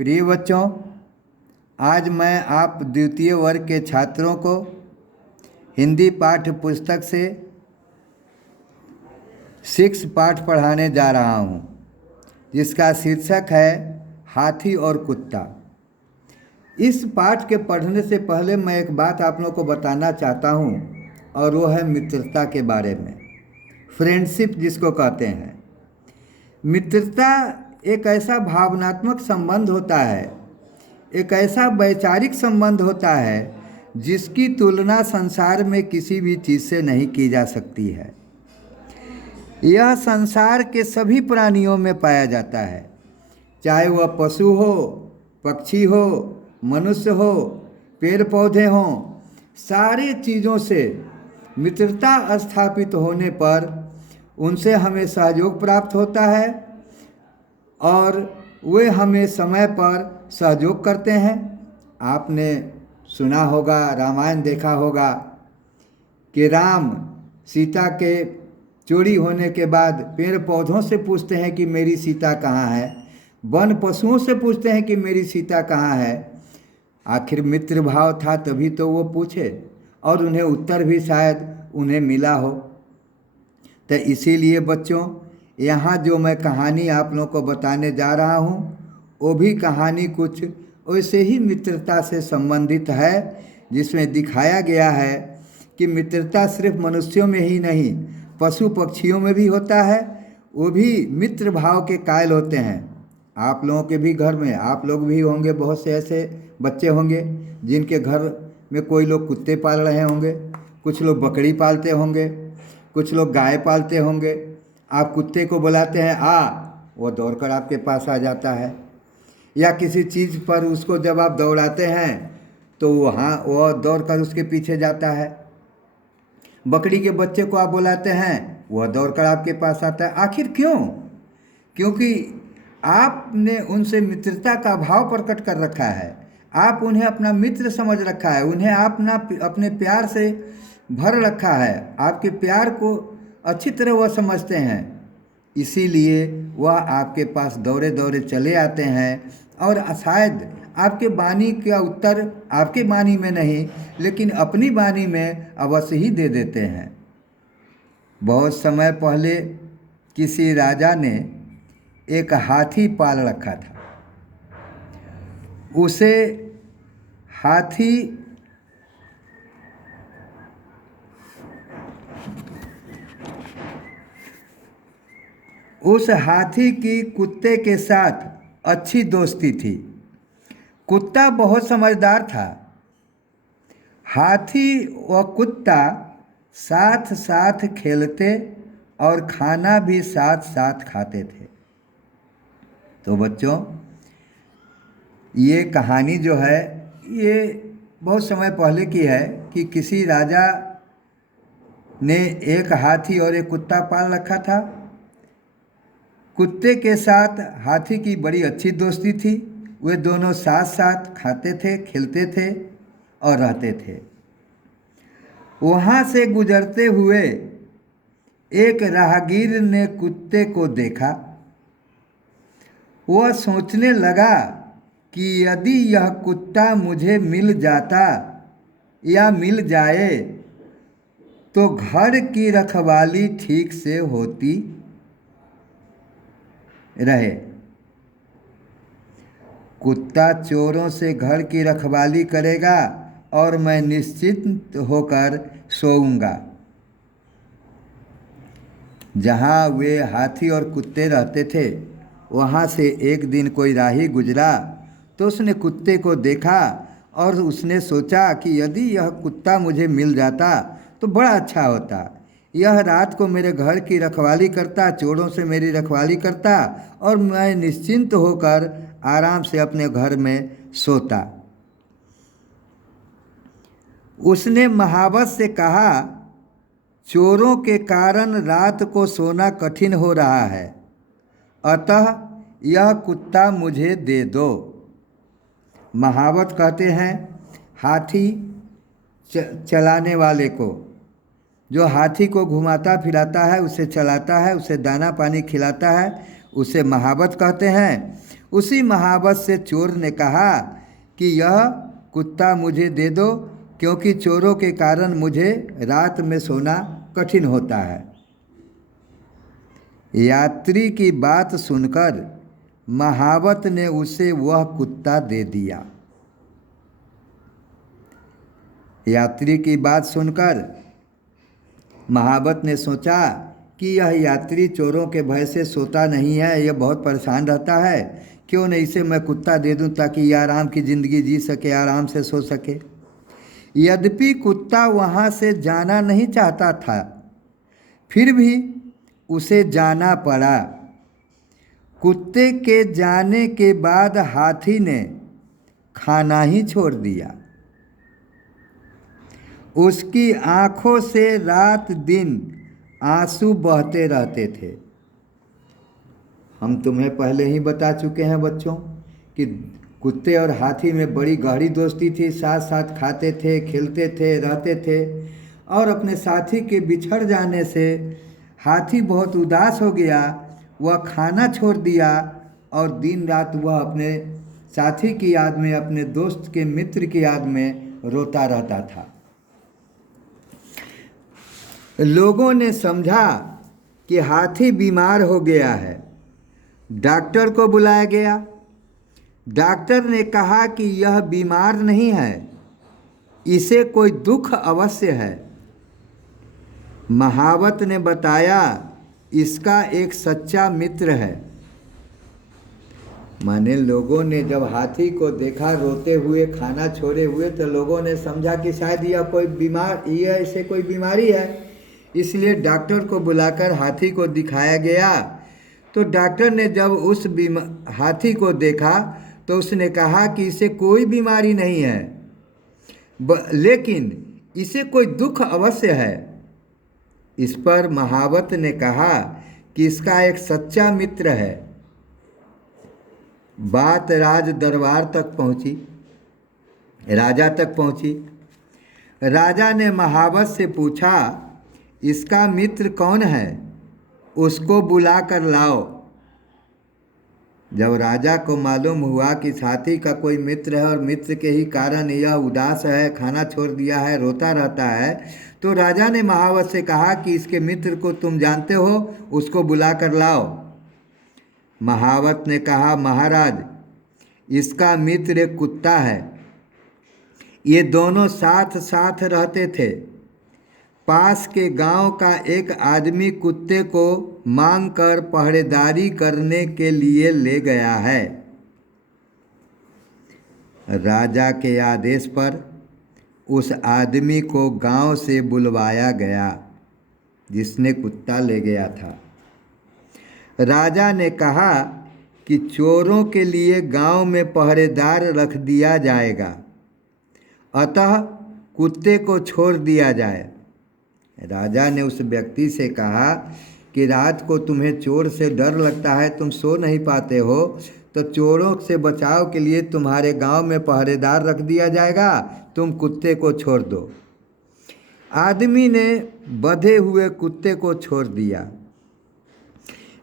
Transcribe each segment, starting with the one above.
प्रिय बच्चों, आज मैं आप द्वितीय वर्ग के छात्रों को हिंदी पाठ्य पुस्तक से 6 पाठ पढ़ाने जा रहा हूँ, जिसका शीर्षक है हाथी और कुत्ता। इस पाठ के पढ़ने से पहले मैं एक बात आप लोगों को बताना चाहता हूँ, और वो है मित्रता के बारे में। फ्रेंडशिप जिसको कहते हैं। मित्रता एक ऐसा भावनात्मक संबंध होता है, एक ऐसा वैचारिक संबंध होता है जिसकी तुलना संसार में किसी भी चीज़ से नहीं की जा सकती है। यह संसार के सभी प्राणियों में पाया जाता है, चाहे वह पशु हो, पक्षी हो, मनुष्य हो, पेड़ पौधे हों। सारी चीज़ों से मित्रता स्थापित होने पर उनसे हमें सहयोग प्राप्त होता है और वे हमें समय पर सहयोग करते हैं। आपने सुना होगा, रामायण देखा होगा कि राम सीता के चोरी होने के बाद पेड़ पौधों से पूछते हैं कि मेरी सीता कहाँ है, वन पशुओं से पूछते हैं कि मेरी सीता कहाँ है। आखिर मित्र भाव था तभी तो वो पूछे, और उन्हें उत्तर भी शायद उन्हें मिला हो। तो इसीलिए बच्चों, यहाँ जो मैं कहानी आप लोगों को बताने जा रहा हूँ, वो भी कहानी कुछ वैसे ही मित्रता से संबंधित है, जिसमें दिखाया गया है कि मित्रता सिर्फ मनुष्यों में ही नहीं, पशु पक्षियों में भी होता है। वो भी मित्र भाव के कायल होते हैं। आप लोगों के भी घर में, आप लोग भी होंगे, बहुत से ऐसे बच्चे होंगे जिनके घर में कोई लोग कुत्ते पाल रहे होंगे, कुछ लोग बकरी पालते होंगे, कुछ लोग गाय पालते होंगे। आप कुत्ते को बुलाते हैं आ, वो दौड़कर आपके पास आ जाता है। या किसी चीज़ पर उसको जब आप दौड़ाते हैं तो वो दौड़कर उसके पीछे जाता है। बकरी के बच्चे को आप बुलाते हैं, वह दौड़कर आपके पास आता है। आखिर क्यों? क्योंकि आपने उनसे मित्रता का भाव प्रकट कर रखा है। आप उन्हें अपना मित्र समझ रखा है, उन्हें आपना अपने प्यार से भर रखा है। आपके प्यार को अच्छी तरह वह समझते हैं, इसीलिए वह आपके पास दौड़े दौड़े चले आते हैं और शायद आपके वाणी का उत्तर आपके वाणी में नहीं, लेकिन अपनी वाणी में अवश्य ही दे देते हैं। बहुत समय पहले किसी राजा ने एक हाथी पाल रखा था। उस हाथी की कुत्ते के साथ अच्छी दोस्ती थी। कुत्ता बहुत समझदार था। हाथी व कुत्ता साथ साथ खेलते और खाना भी साथ साथ खाते थे। तो बच्चों, ये कहानी जो है ये बहुत समय पहले की है कि किसी राजा ने एक हाथी और एक कुत्ता पाल रखा था। कुत्ते के साथ हाथी की बड़ी अच्छी दोस्ती थी। वे दोनों साथ साथ खाते थे, खेलते थे और रहते थे। वहाँ से गुजरते हुए एक राहगीर ने कुत्ते को देखा। वह सोचने लगा कि यदि यह कुत्ता मुझे मिल जाता या मिल जाए तो घर की रखवाली ठीक से होती रहे। कुत्ता चोरों से घर की रखवाली करेगा और मैं निश्चिंत होकर सोऊंगा। जहाँ वे हाथी और कुत्ते रहते थे, वहाँ से एक दिन कोई राही गुजरा तो उसने कुत्ते को देखा और उसने सोचा कि यदि यह कुत्ता मुझे मिल जाता तो बड़ा अच्छा होता। यह रात को मेरे घर की रखवाली करता, चोरों से मेरी रखवाली करता और मैं निश्चिंत होकर आराम से अपने घर में सोता। उसने महावत से कहा, चोरों के कारण रात को सोना कठिन हो रहा है, अतः यह कुत्ता मुझे दे दो। महावत कहते हैं हाथी चलाने वाले को, जो हाथी को घुमाता फिराता है, उसे चलाता है, उसे दाना पानी खिलाता है, उसे महावत कहते हैं। उसी महावत से चोर ने कहा कि यह कुत्ता मुझे दे दो, क्योंकि चोरों के कारण मुझे रात में सोना कठिन होता है। यात्री की बात सुनकर महावत ने उसे वह कुत्ता दे दिया। यात्री की बात सुनकर महावत ने सोचा कि यह यात्री चोरों के भय से सोता नहीं है, यह बहुत परेशान रहता है, क्यों नहीं इसे मैं कुत्ता दे दूं ताकि यह आराम की ज़िंदगी जी सके, आराम से सो सके। यद्यपि कुत्ता वहाँ से जाना नहीं चाहता था, फिर भी उसे जाना पड़ा। कुत्ते के जाने के बाद हाथी ने खाना ही छोड़ दिया। उसकी आँखों से रात दिन आंसू बहते रहते थे। हम तुम्हें पहले ही बता चुके हैं बच्चों कि कुत्ते और हाथी में बड़ी गहरी दोस्ती थी, साथ साथ खाते थे, खेलते थे, रहते थे। और अपने साथी के बिछड़ जाने से हाथी बहुत उदास हो गया, वह खाना छोड़ दिया और दिन रात वह अपने साथी की याद में, अपने दोस्त के मित्र की याद में रोता रहता था। लोगों ने समझा कि हाथी बीमार हो गया है। डॉक्टर को बुलाया गया। डॉक्टर ने कहा कि यह बीमार नहीं है, इसे कोई दुख अवश्य है। महावत ने बताया इसका एक सच्चा मित्र है। माने लोगों ने जब हाथी को देखा रोते हुए, खाना छोड़े हुए, तो लोगों ने समझा कि शायद यह कोई बीमार, यह इसे कोई बीमारी है। इसलिए डॉक्टर को बुलाकर हाथी को दिखाया गया। तो डॉक्टर ने जब उस हाथी को देखा तो उसने कहा कि इसे कोई बीमारी नहीं है, लेकिन इसे कोई दुख अवश्य है। इस पर महावत ने कहा कि इसका एक सच्चा मित्र है। बात राज दरबार तक पहुंची, राजा तक पहुंची। राजा ने महावत से पूछा, इसका मित्र कौन है, उसको बुला कर लाओ। जब राजा को मालूम हुआ कि हाथी का कोई मित्र है और मित्र के ही कारण यह उदास है, खाना छोड़ दिया है, रोता रहता है, तो राजा ने महावत से कहा कि इसके मित्र को तुम जानते हो, उसको बुला कर लाओ। महावत ने कहा, महाराज, इसका मित्र एक कुत्ता है। ये दोनों साथ साथ रहते थे। पास के गांव का एक आदमी कुत्ते को मांगकर पहरेदारी करने के लिए ले गया है। राजा के आदेश पर उस आदमी को गांव से बुलवाया गया जिसने कुत्ता ले गया था। राजा ने कहा कि चोरों के लिए गांव में पहरेदार रख दिया जाएगा, अतः कुत्ते को छोड़ दिया जाए। राजा ने उस व्यक्ति से कहा कि रात को तुम्हें चोर से डर लगता है, तुम सो नहीं पाते हो, तो चोरों से बचाव के लिए तुम्हारे गांव में पहरेदार रख दिया जाएगा, तुम कुत्ते को छोड़ दो। आदमी ने बंधे हुए कुत्ते को छोड़ दिया।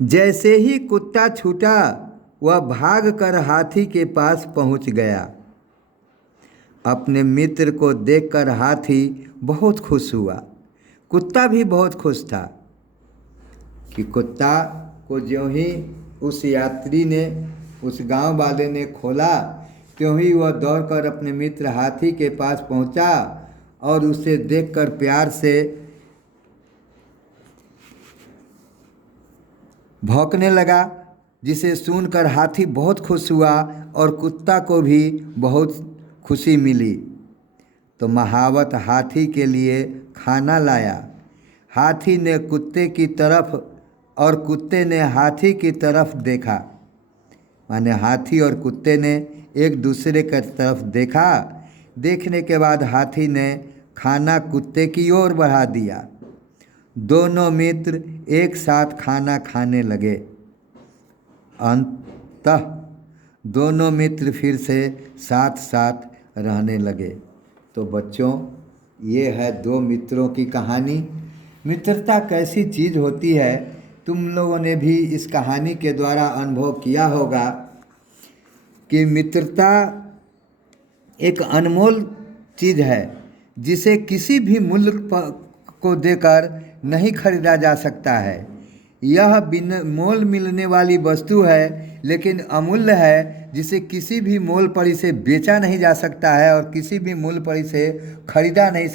जैसे ही कुत्ता छूटा, वह भागकर हाथी के पास पहुंच गया। अपने मित्र को देखकर हाथी बहुत खुश हुआ। कुत्ता भी बहुत खुश था कि कुत्ता को ज्यों ही उस यात्री ने, उस गांव वाले ने खोला, त्यों ही वह दौड़कर अपने मित्र हाथी के पास पहुंचा और उसे देखकर प्यार से भौंकने लगा, जिसे सुनकर हाथी बहुत खुश हुआ और कुत्ता को भी बहुत खुशी मिली। तो महावत हाथी के लिए खाना लाया। हाथी ने कुत्ते की तरफ और कुत्ते ने हाथी की तरफ देखा। माने हाथी और कुत्ते ने एक दूसरे की तरफ देखा। देखने के बाद हाथी ने खाना कुत्ते की ओर बढ़ा दिया। दोनों मित्र एक साथ खाना खाने लगे। अंततः दोनों मित्र फिर से साथ साथ रहने लगे। तो बच्चों, ये है दो मित्रों की कहानी। मित्रता कैसी चीज़ होती है, तुम लोगों ने भी इस कहानी के द्वारा अनुभव किया होगा कि मित्रता एक अनमोल चीज़ है जिसे किसी भी मूल्य को देकर नहीं खरीदा जा सकता है। यह बिन मोल मिलने वाली वस्तु है लेकिन अमूल्य है, जिसे किसी भी मोल पर इसे बेचा नहीं जा सकता है और किसी भी मूल्य पर इसे खरीदा नहीं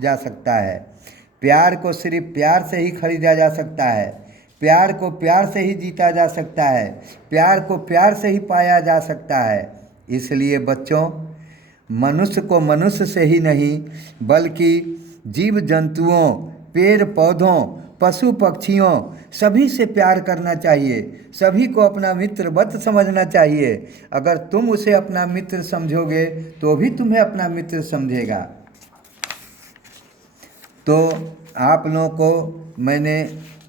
जा सकता है। प्यार को सिर्फ प्यार से ही खरीदा जा सकता है, प्यार को प्यार से ही जीता जा सकता है, प्यार को प्यार से ही पाया जा सकता है। इसलिए बच्चों, मनुष्य को मनुष्य से ही नहीं बल्कि जीव जंतुओं, पेड़ पौधों, पशु पक्षियों सभी से प्यार करना चाहिए, सभी को अपना मित्रवत समझना चाहिए। अगर तुम उसे अपना मित्र समझोगे तो भी तुम्हें अपना मित्र समझेगा। तो आप लोगों को मैंने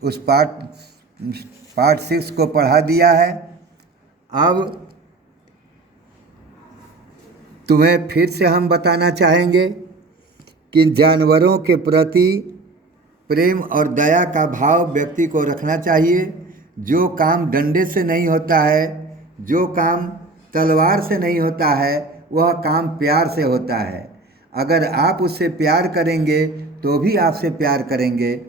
उस पार्ट 6 को पढ़ा दिया है। अब तुम्हें फिर से हम बताना चाहेंगे कि जानवरों के प्रति प्रेम और दया का भाव व्यक्ति को रखना चाहिए। जो काम डंडे से नहीं होता है, जो काम तलवार से नहीं होता है, वह काम प्यार से होता है। अगर आप उससे प्यार करेंगे तो भी आपसे प्यार करेंगे,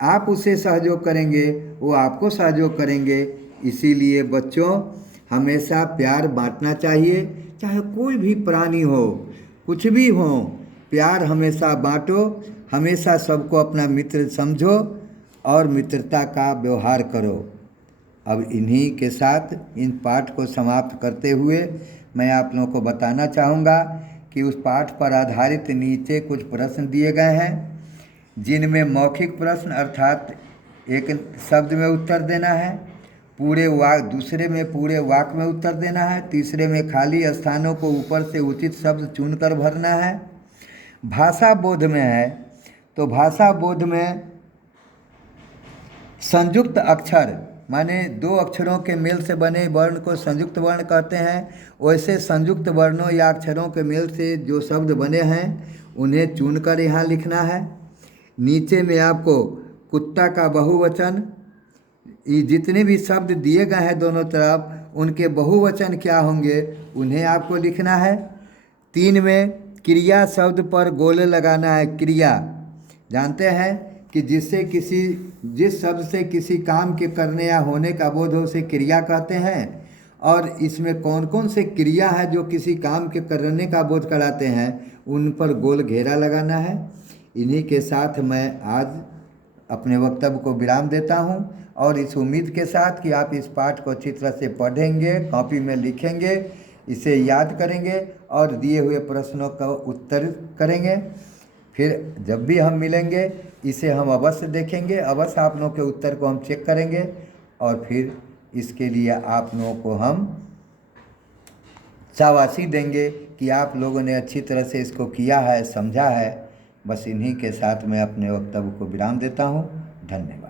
आप उसे सहयोग करेंगे वो आपको सहयोग करेंगे। इसीलिए बच्चों, हमेशा प्यार बांटना चाहिए, चाहे कोई भी प्राणी हो, कुछ भी हो, प्यार हमेशा बांटो, हमेशा सबको अपना मित्र समझो और मित्रता का व्यवहार करो। अब इन्हीं के साथ इन पाठ को समाप्त करते हुए मैं आप लोगों को बताना चाहूँगा कि उस पाठ पर आधारित नीचे कुछ प्रश्न दिए गए हैं, जिनमें मौखिक प्रश्न अर्थात एक शब्द में उत्तर देना है, पूरे वाक्य, दूसरे में पूरे वाक्य में उत्तर देना है, तीसरे में खाली स्थानों को ऊपर से उचित शब्द चुनकर भरना है। भाषा बोध में है तो भाषा बोध में संयुक्त अक्षर माने 2 अक्षरों के मेल से बने वर्ण को संयुक्त वर्ण कहते हैं। वैसे संयुक्त वर्णों या अक्षरों के मेल से जो शब्द बने हैं उन्हें चुनकर यहाँ लिखना है। नीचे में आपको कुत्ता का बहुवचन, ये जितने भी शब्द दिए गए हैं दोनों तरफ, उनके बहुवचन क्या होंगे उन्हें आपको लिखना है। 3 में क्रिया शब्द पर गोले लगाना है। क्रिया जानते हैं कि जिस शब्द से किसी काम के करने या होने का बोध हो उसे क्रिया कहते हैं। और इसमें कौन कौन से क्रिया है जो किसी काम के करने का बोध कराते हैं, उन पर गोल घेरा लगाना है। इन्हीं के साथ मैं आज अपने वक्तव्य को विराम देता हूं और इस उम्मीद के साथ कि आप इस पाठ को अच्छी तरह से पढ़ेंगे, कॉपी में लिखेंगे, इसे याद करेंगे और दिए हुए प्रश्नों का उत्तर करेंगे। फिर जब भी हम मिलेंगे इसे हम अवश्य देखेंगे, अवश्य आप लोगों के उत्तर को हम चेक करेंगे और फिर इसके लिए आप लोगों को हम शाबाशी देंगे कि आप लोगों ने अच्छी तरह से इसको किया है, समझा है। बस इन्हीं के साथ मैं अपने वक्तव्य को विराम देता हूँ। धन्यवाद।